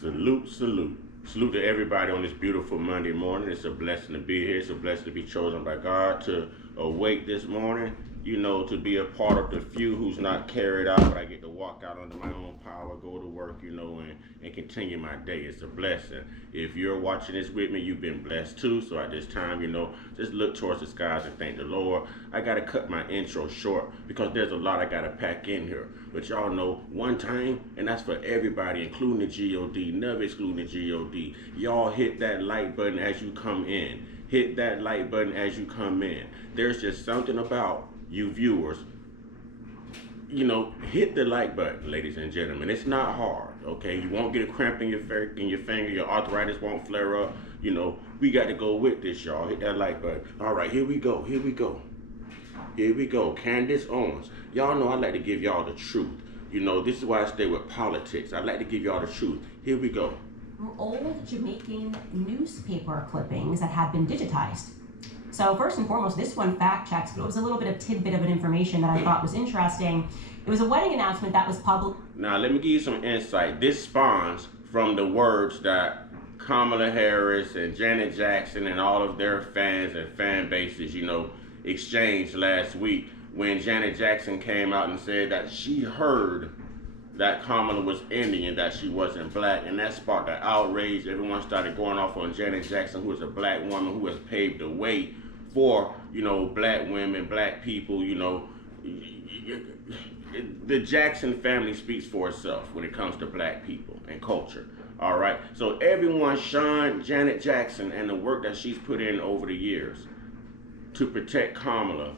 Salute, salute. Salute to everybody on this beautiful Monday morning. It's a blessing to be here. It's a blessing to be chosen by God to awake this morning, to be a part of the few who's not carried out, but I get to walk out under my own power, go to work, and continue my day. It's a blessing. If you're watching this with me, you've been blessed too. So at this time, just look towards the skies and thank the Lord. I got to cut my intro short because there's a lot I got to pack in here. But y'all know one time, and that's for everybody, including the GOD, never excluding the GOD. Y'all hit that like button as you come in. Hit that like button as you come in. There's just something about you viewers, hit the like button, ladies and gentlemen. It's not hard, okay? You won't get a cramp in your finger, your arthritis won't flare up. We got to go with this, y'all. Hit that like button. All right, here we go. Candace Owens. Y'all know I like to give y'all the truth. This is why I stay with politics. I like to give y'all the truth. Here we go. Old Jamaican newspaper clippings that have been digitized. So first and foremost, this one fact checks, but it was a little bit of tidbit of information that I thought was interesting. It was a wedding announcement that was public. Now let me give you some insight. This spawns from the words that Kamala Harris and Janet Jackson and all of their fans and fan bases, exchanged last week when Janet Jackson came out and said that she heard that Kamala was Indian, that she wasn't black, and that sparked an outrage. Everyone started going off on Janet Jackson, who is a black woman who has paved the way for, black women, black people. The Jackson family speaks for itself when it comes to black people and culture. All right, so everyone shunned Janet Jackson and the work that she's put in over the years to protect Kamala,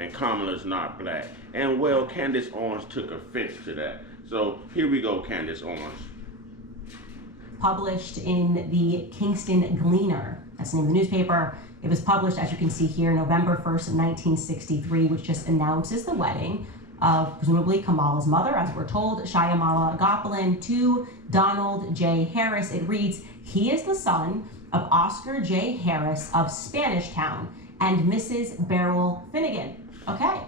and Kamala's not black. And well, Candace Owens took offense to that. So here we go, Candace Owens. Published in the Kingston Gleaner, that's the name of the newspaper. It was published, as you can see here, November 1st, 1963, which just announces the wedding of presumably Kamala's mother, as we're told, Shyamala Gopalin, to Donald J. Harris. It reads, he is the son of Oscar J. Harris of Spanish Town and Mrs. Beryl Finnegan. Okay.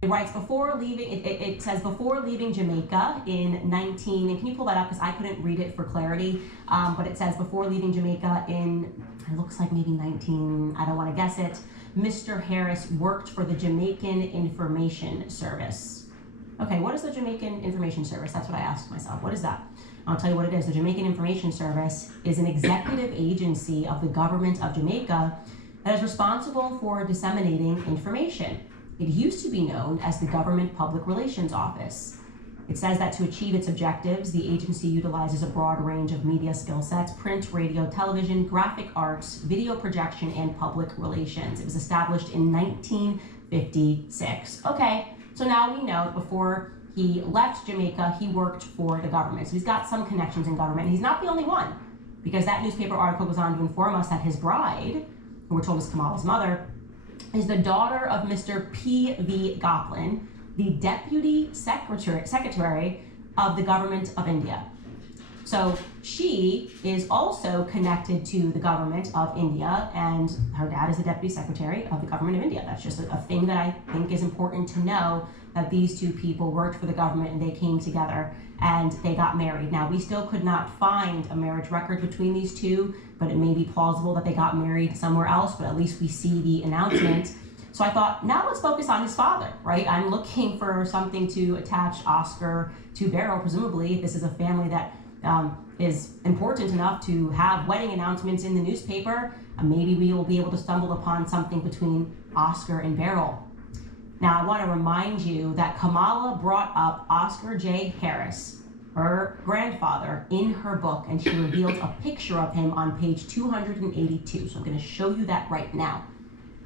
It writes before leaving, it says before leaving Jamaica in and can you pull that up because I couldn't read it for clarity, but it says before leaving Jamaica in, it looks like maybe I don't want to guess it, Mr. Harris worked for the Jamaican Information Service. Okay, what is the Jamaican Information Service? That's what I asked myself. What is that? I'll tell you what it is. The Jamaican Information Service is an executive agency of the government of Jamaica that is responsible for disseminating information. It used to be known as the Government Public Relations Office. It says that to achieve its objectives, the agency utilizes a broad range of media skill sets: print, radio, television, graphic arts, video projection, and public relations. It was established in 1956. Okay, so now we know before he left Jamaica, he worked for the government. So he's got some connections in government. He's not the only one, because that newspaper article goes on to inform us that his bride, who we're told is Kamala's mother, is the daughter of Mr. P.V. Gopalin, the Deputy Secretary of the Government of India. So she is also connected to the government of India, and her dad is the Deputy Secretary of the Government of India. That's just a thing that I think is important to know, that these two people worked for the government and they came together and they got married. Now, we still could not find a marriage record between these two, but it may be plausible that they got married somewhere else, but at least we see the announcement. So I thought, now let's focus on his father, right? I'm looking for something to attach Oscar to Beryl, presumably. This is a family that is important enough to have wedding announcements in the newspaper. Maybe we will be able to stumble upon something between Oscar and Beryl. Now, I want to remind you that Kamala brought up Oscar J. Harris, her grandfather, in her book, and she revealed a picture of him on page 282. So I'm going to show you that right now.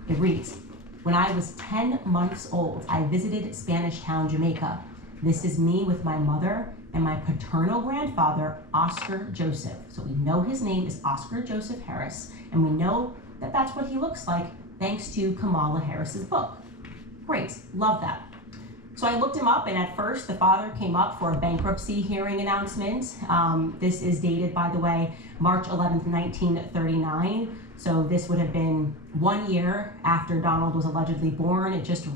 It reads, when I was 10 months old, I visited Spanish Town, Jamaica. This is me with my mother and my paternal grandfather, Oscar Joseph. So we know his name is Oscar Joseph Harris, and we know that that's what he looks like thanks to Kamala Harris's book. Great, love that. So I looked him up, and at first the father came up for a bankruptcy hearing announcement. This is dated, by the way, March 11th, 1939. So this would have been 1 year after Donald was allegedly born. It just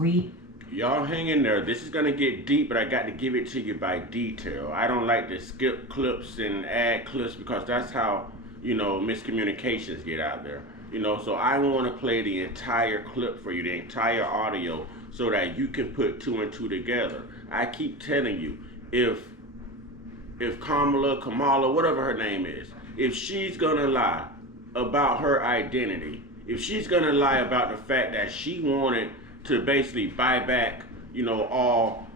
Y'all hang in there. This is gonna get deep, but I got to give it to you by detail. I don't like to skip clips and add clips because that's how, miscommunications get out there. So I want to play the entire clip for you, the entire audio, so that you can put two and two together. I keep telling you, if Kamala, whatever her name is, if she's gonna lie about her identity, if she's gonna lie about the fact that she wanted to basically buy back, all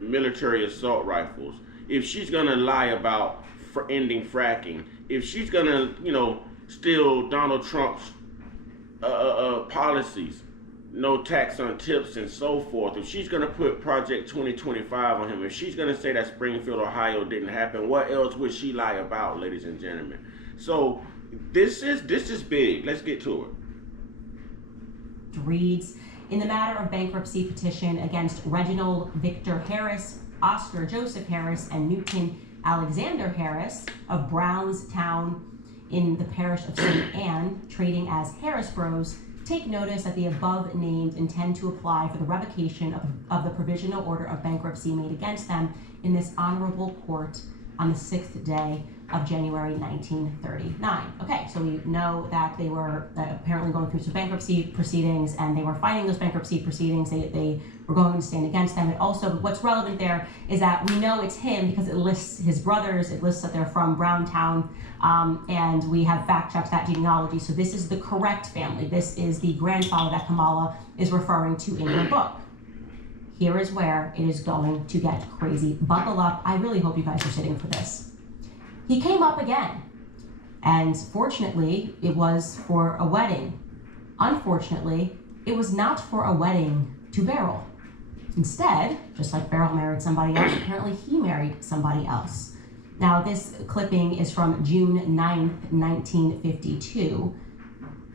military assault rifles, if she's gonna lie about ending fracking, if she's gonna, steal Donald Trump's policies, no tax on tips and so forth, if she's going to put Project 2025 on him, if she's going to say that Springfield, Ohio didn't happen, what else would she lie about, ladies and gentlemen? So this is big. Let's get to it. Reads, in the matter of bankruptcy petition against Reginald Victor Harris, Oscar Joseph Harris, and Newton Alexander Harris of Brownstown in the parish of St. Anne, trading as Harris Bros, take notice that the above named intend to apply for the revocation of the provisional order of bankruptcy made against them in this honorable court on the 6th day of January 1939. Okay, so we know that they were apparently going through some bankruptcy proceedings, and they were fighting those bankruptcy proceedings. They were going to stand against them. And also, what's relevant there is that we know it's him because it lists his brothers, it lists that they're from Browntown, and we have fact-checked that genealogy. So this is the correct family. This is the grandfather that Kamala is referring to in her book. Here is where it is going to get crazy. Buckle up. I really hope you guys are sitting for this. He came up again, and fortunately, it was for a wedding. Unfortunately, it was not for a wedding to Beryl. Instead, just like Beryl married somebody else, apparently he married somebody else. Now, this clipping is from June 9th, 1952.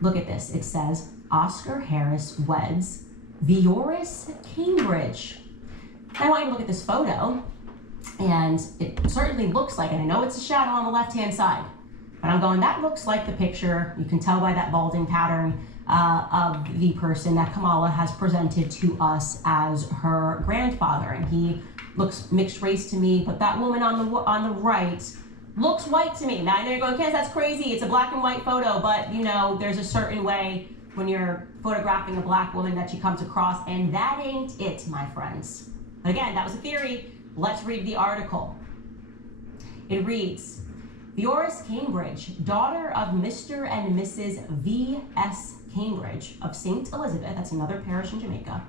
Look at this. It says, Oscar Harris weds Vioris Cambridge. I want you to look at this photo. And it certainly looks like, and I know it's a shadow on the left-hand side, but I'm going, that looks like the picture. You can tell by that balding pattern of the person that Kamala has presented to us as her grandfather. And he looks mixed race to me, but that woman on the right looks white to me. Now I know you're going, Candace, that's crazy. It's a black and white photo, but there's a certain way when you're photographing a black woman that she comes across, and that ain't it, my friends. But again, that was a theory. Let's read the article. It reads, Vioris Cambridge, daughter of Mr. and Mrs. V.S. Cambridge of St. Elizabeth, that's another parish in Jamaica,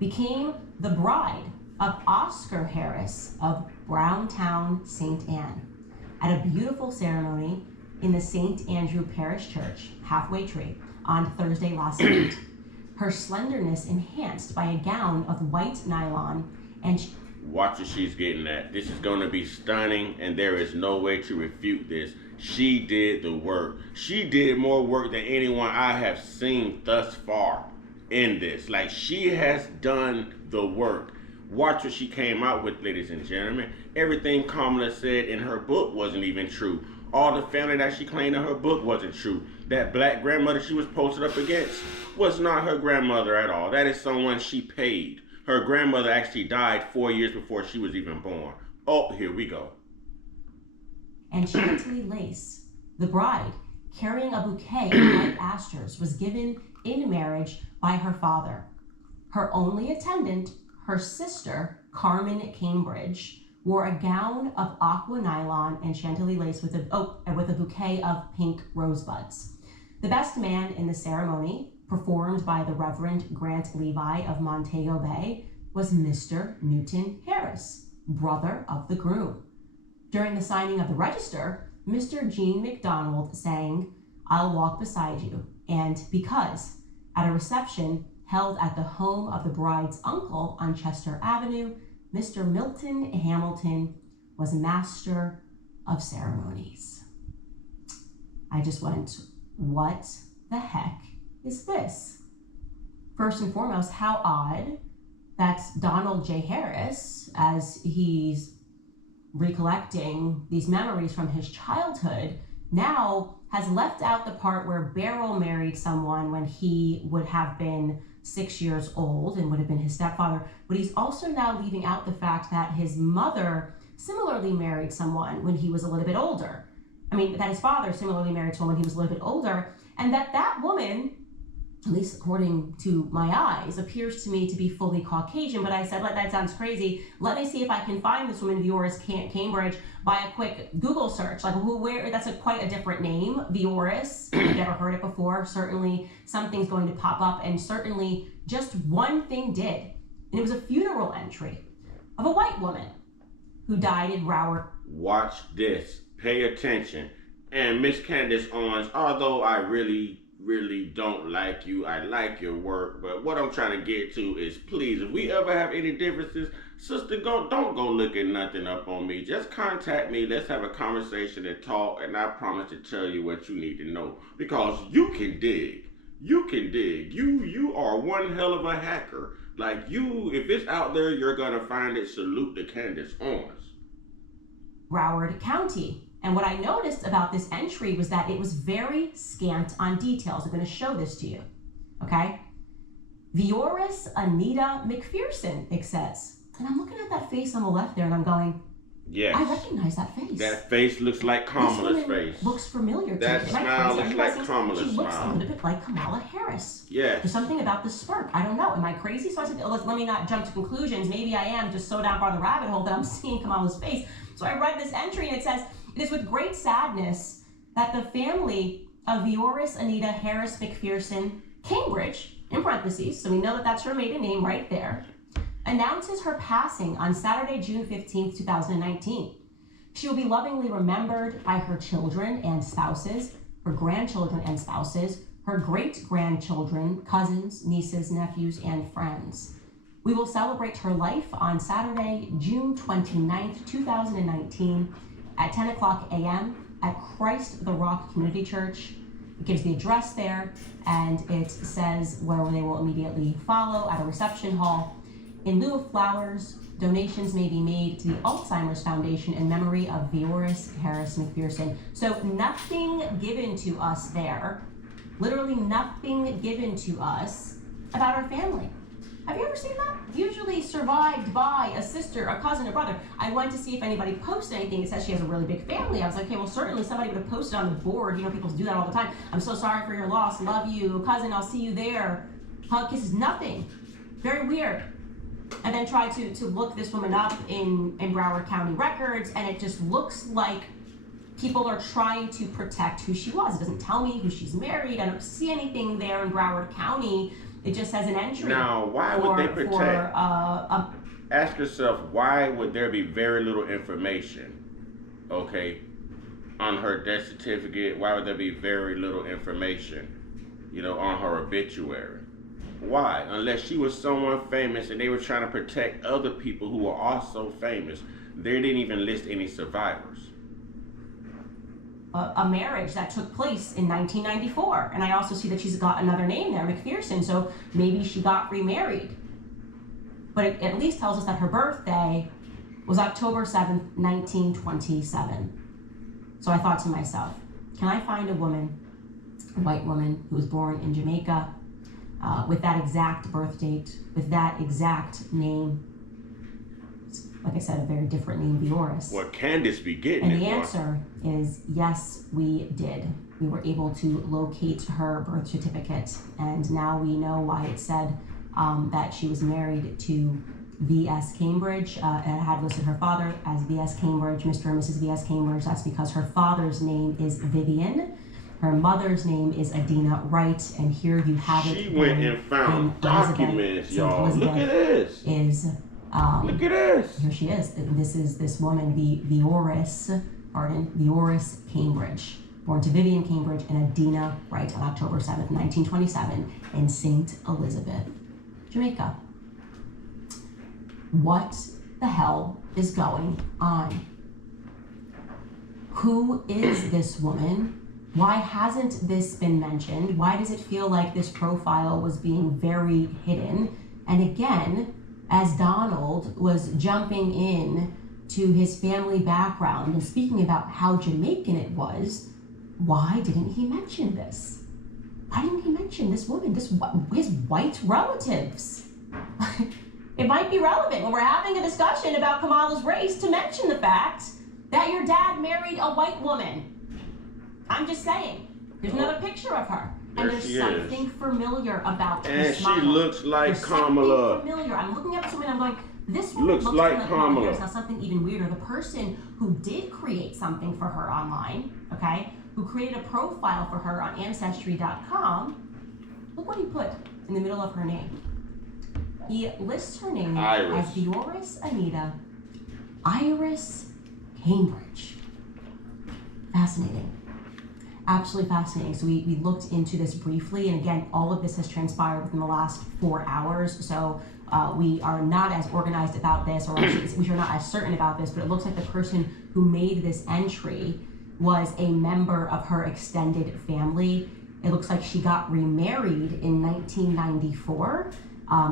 became the bride of Oscar Harris of Browntown, St. Anne, at a beautiful ceremony in the St. Andrew Parish Church, Halfway Tree, on Thursday last night. Her slenderness enhanced by a gown of white nylon and watch what she's getting at. This is going to be stunning, and there is no way to refute this. She did the work. She did more work than anyone I have seen thus far in this. Like, she has done the work. Watch what she came out with, ladies and gentlemen. Everything Kamala said in her book wasn't even true. All the family that she claimed in her book wasn't true. That black grandmother she was posted up against was not her grandmother at all. That is someone she paid. Her grandmother actually died 4 years before she was even born. Oh, here we go. And Chantilly Lace, the bride, carrying a bouquet of white asters, was given in marriage by her father. Her only attendant, her sister, Carmen Cambridge, wore a gown of aqua nylon and Chantilly lace with a bouquet of pink rosebuds. The best man in the ceremony, performed by the Reverend Grant Levi of Montego Bay, was Mr. Newton Harris, brother of the groom. During the signing of the register, Mr. Gene McDonald sang, "I'll Walk Beside You," and "Because," at a reception held at the home of the bride's uncle on Chester Avenue, Mr. Milton Hamilton was master of ceremonies. I just went, what the heck is this? First and foremost, how odd that Donald J. Harris, as he's recollecting these memories from his childhood, now has left out the part where Beryl married someone when he would have been 6 years old and would have been his stepfather, but he's also now leaving out the fact that his mother similarly married someone when he was a little bit older. I mean, that his father similarly married someone when he was a little bit older, and that woman, at least according to my eyes, appears to me to be fully Caucasian. But I said, that sounds crazy. Let me see if I can find this woman, Vioris Cambridge, by a quick Google search. Like, where? That's quite a different name, Vioris. If you've never heard it before, certainly something's going to pop up, and certainly just one thing did. And it was a funeral entry of a white woman who died in Broward. Watch this. Pay attention. And Miss Candace Owens, although I really don't like you, I like your work, but what I'm trying to get to is, please, if we ever have any differences, sister, don't go looking nothing up on me. Just contact me. Let's have a conversation and talk, and I promise to tell you what you need to know, because you can dig. You can dig. You are one hell of a hacker. Like, you, if it's out there, you're gonna find it. Salute to Candace Owens. Broward County. And what I noticed about this entry was that it was very scant on details. I'm going to show this to you, okay? Vioris Anita McPherson, it says. And I'm looking at that face on the left there, and I'm going, yes, I recognize that face. That face looks like Kamala's face. Looks familiar to me. That smile looks like Kamala's smile. She looks a little bit like Kamala Harris. Yes. There's something about the smirk. I don't know. Am I crazy? So I said, let me not jump to conclusions. Maybe I am just so down far the rabbit hole that I'm seeing Kamala's face. So I read this entry, and it says, it is with great sadness that the family of Vioris Anita Harris McPherson Cambridge, in parentheses, so we know that that's her maiden name right there, announces her passing on Saturday, June 15th, 2019. She will be lovingly remembered by her children and spouses, her grandchildren and spouses, her great-grandchildren, cousins, nieces, nephews, and friends. We will celebrate her life on Saturday, June 29th, 2019, at 10 o'clock a.m. at Christ the Rock Community Church. It gives the address there, and it says where they will immediately follow at a reception hall. In lieu of flowers, donations may be made to the Alzheimer's Foundation in memory of Vioris Harris McPherson. So nothing given to us there, literally nothing given to us about her family. Have you ever seen that? Usually survived by a sister, a cousin, a brother. I went to see if anybody posted anything. It says she has a really big family. I was like, okay, well, certainly somebody would have posted on the board. You know, people do that all the time. I'm so sorry for your loss. Love you. Cousin, I'll see you there. Hug, kisses, nothing. Very weird. And then try to look this woman up in Broward County records, and it just looks like people are trying to protect who she was. It doesn't tell me who she's married. I don't see anything there in Broward County. It just has an entry. Now, why would they protect? Ask yourself, why would there be very little information, okay, on her death certificate? Why would there be very little information, on her obituary? Why? Unless she was someone famous and they were trying to protect other people who were also famous. They didn't even list any survivors. A marriage that took place in 1994. And I also see that she's got another name there, McPherson, so maybe she got remarried. But it at least tells us that her birthday was October 7th, 1927. So I thought to myself, can I find a woman, a white woman who was born in Jamaica, with that exact birth date, with that exact name? Like I said, a very different name, Vioris. Well, Candace be getting it. And the answer is yes, we did. We were able to locate her birth certificate, and now we know why it said that she was married to V.S. Cambridge. It had listed her father as V.S. Cambridge, Mr. and Mrs. V.S. Cambridge. That's because her father's name is Vivian. Her mother's name is Adina Wright, and here you have it. She went and found documents, y'all. Look at this. Look at this. Here she is. This is this woman, Vioris Cambridge, born to Vivian Cambridge and Adina Wright on October 7th, 1927 in St. Elizabeth, Jamaica. What the hell is going on? Who is this woman? Why hasn't this been mentioned? Why does it feel like this profile was being very hidden? And again, as Donald was jumping in to his family background and speaking about how Jamaican it was, why didn't he mention this? why didn't he mention this woman, his white relatives? It might be relevant when we're having a discussion about Kamala's race to mention the fact that your dad married a white woman. I'm just saying. There's another picture of her. And there's something familiar about this model. And she looks like Kamala. Something familiar. I'm looking at this woman and I'm going, this woman looks like Kamala. Here's now something even weirder. The person who did create something for her online, okay, who created a profile for her on Ancestry.com, look what he put in the middle of her name. He lists her name as Dioris Anita Iris Cambridge. Fascinating. Absolutely fascinating. So we looked into this briefly, and again, all of this has transpired within the last 4 hours. So we are not as organized about this, or actually, we are not as certain about this, but it looks like the person who made this entry was a member of her extended family. It looks like she got remarried in 1994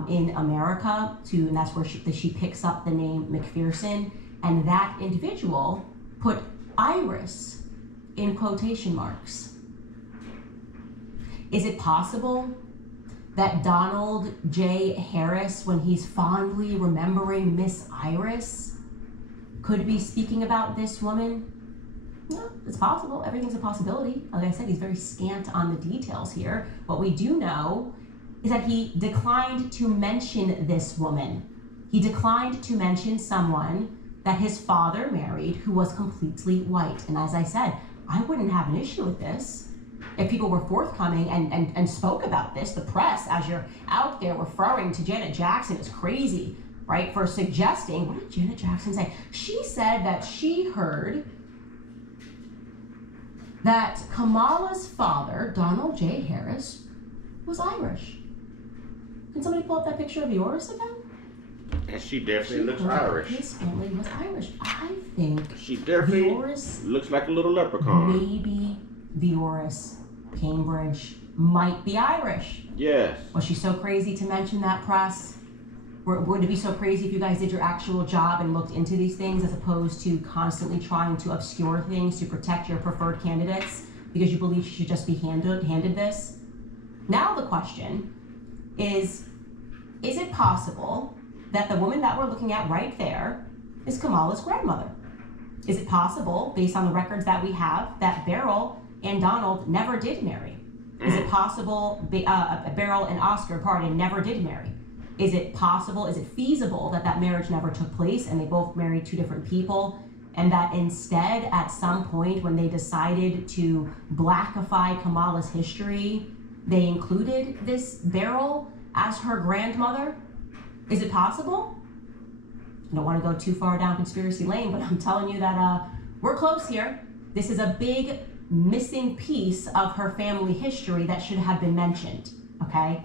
in America, and that's where she picks up the name McPherson, and that individual put Iris in quotation marks. Is it possible that Donald J. Harris, when he's fondly remembering Miss Iris, could be speaking about this woman? No, it's possible. Everything's a possibility. Like I said, he's very scant on the details here. What we do know is that he declined to mention this woman. He declined to mention someone that his father married who was completely white. And as I said, I wouldn't have an issue with this if people were forthcoming and spoke about this. The press, as you're out there referring to Janet Jackson, is crazy, right? For suggesting, what did Janet Jackson say? She said that she heard that Kamala's father, Donald J. Harris, was Irish. Can somebody pull up that picture of Dioris again? And she definitely looks Irish. His family was Irish. I think she definitely Dioris looks like a little leprechaun. Maybe Dioris Cambridge might be Irish. Yes. Was she so crazy to mention that, press? Would it be so crazy if you guys did your actual job and looked into these things as opposed to constantly trying to obscure things to protect your preferred candidates because you believe she should just be handed this? Now the question is it possible that the woman that we're looking at right there is Kamala's grandmother? Is it possible, based on the records that we have, that Beryl and Donald never did marry? Is it possible Beryl and Oscar, never did marry? Is it possible, is it feasible that marriage never took place and they both married two different people, and that instead, at some point when they decided to blackify Kamala's history, they included this Beryl as her grandmother? Is it possible? I don't want to go too far down conspiracy lane, but I'm telling you that we're close here. This is a big missing piece of her family history that should have been mentioned, okay?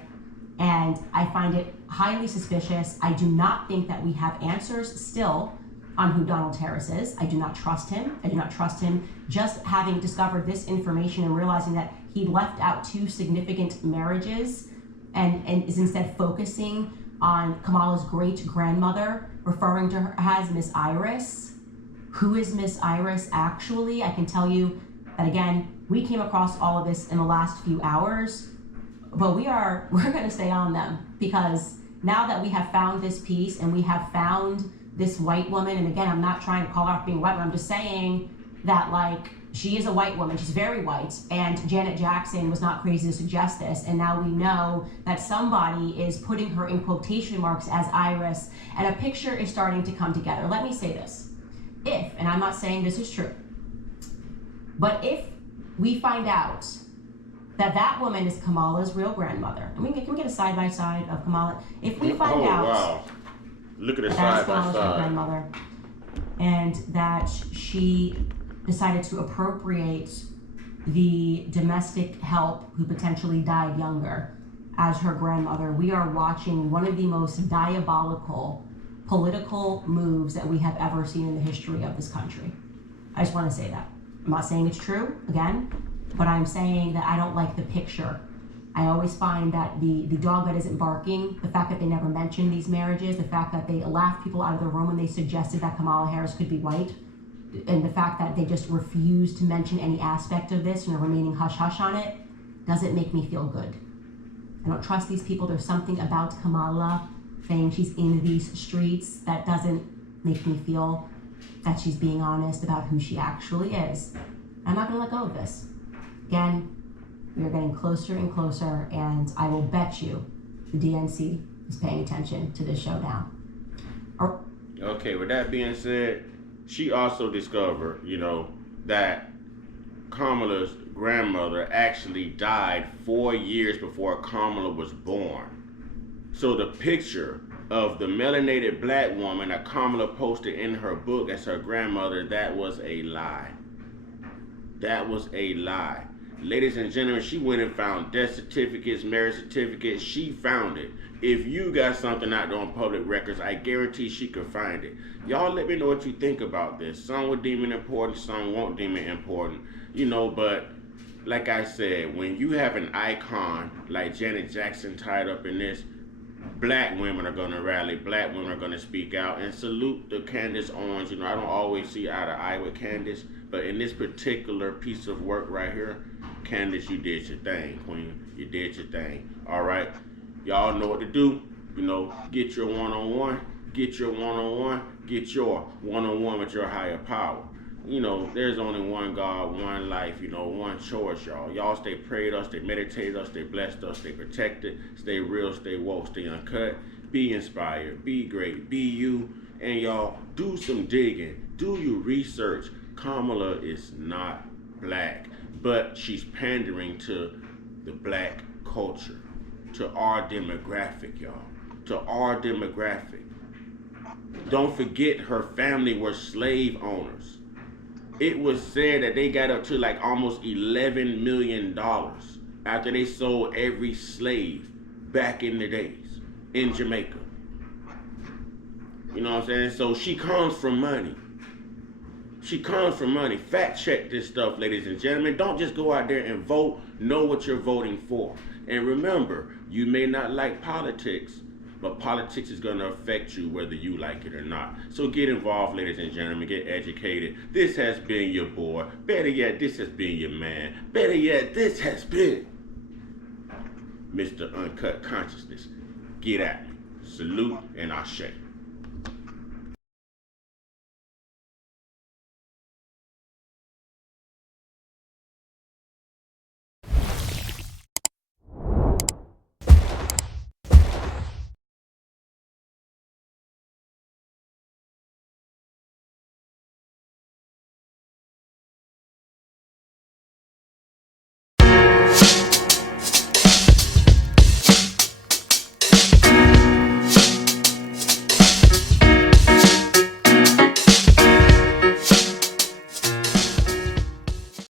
And I find it highly suspicious. I do not think that we have answers still on who Donald Harris is. I do not trust him. I do not trust him just having discovered this information and realizing that he left out two significant marriages and is instead focusing on Kamala's great-grandmother, referring to her as Miss Iris. Who is Miss Iris actually? I can tell you that, again, we came across all of this in the last few hours, but we're going to stay on them, because now that we have found this piece and we have found this white woman, and again, I'm not trying to call her out for being white, but I'm just saying that, like, she is a white woman. She's very white, and Janet Jackson was not crazy to suggest this, and now we know that somebody is putting her in quotation marks as Iris, and a picture is starting to come together. Let me say this. If, and I'm not saying this is true, but if we find out that woman is Kamala's real grandmother, and can we get a side-by-side of Kamala? If we find out wow. Look at the that's Kamala's real side-by-side. grandmother, and that she decided to appropriate the domestic help who potentially died younger as her grandmother, we are watching one of the most diabolical political moves that we have ever seen in the history of this country. I just want to say that. I'm not saying it's true, again, but I'm saying that I don't like the picture. I always find that the dog that isn't barking, the fact that they never mentioned these marriages, the fact that they laughed people out of the room when they suggested that Kamala Harris could be white, and the fact that they just refused to mention any aspect of this and are remaining hush-hush on it, doesn't make me feel good. I don't trust these people. There's something about Kamala saying she's in these streets that doesn't make me feel that she's being honest about who she actually is. I'm not gonna let go of this. Again, we are getting closer and closer, and I will bet you the DNC is paying attention to this show now. Okay, with that being said, she also discovered, that Kamala's grandmother actually died 4 years before Kamala was born. So the picture of the melanated black woman that Kamala posted in her book as her grandmother, that was a lie. That was a lie. Ladies and gentlemen, she went and found death certificates, marriage certificates. She found it. If you got something out there on public records, I guarantee she could find it. Y'all let me know what you think about this. Some would deem it important, some won't deem it important. But like I said, when you have an icon like Janet Jackson tied up in this, black women are going to rally, black women are going to speak out, and salute the Candace Owens. I don't always see eye to eye with Candace, but in this particular piece of work right here, Candace, you did your thing, queen. You did your thing. All right? Y'all know what to do. Get your one-on-one. Get your one-on-one. Get your one-on-one with your higher power. There's only one God, one life, one choice, y'all. Y'all stay prayed up, stay meditated up, stay blessed up, stay protected, stay real, stay woke, stay uncut. Be inspired, be great, be you. And y'all, do some digging. Do your research. Kamala is not black, but she's pandering to the black culture, to our demographic, y'all, to our demographic. Don't forget her family were slave owners. It was said that they got up to like almost $11 million after they sold every slave back in the days in Jamaica. You know what I'm saying? So she comes from money. She comes from money. Fact check this stuff, ladies and gentlemen. Don't just go out there and vote. Know what you're voting for. And remember, you may not like politics, but politics is going to affect you whether you like it or not. So get involved, ladies and gentlemen. Get educated. This has been your boy. Better yet, this has been your man. Better yet, this has been Mr. Uncut Consciousness. Get at me. Salute and ashe.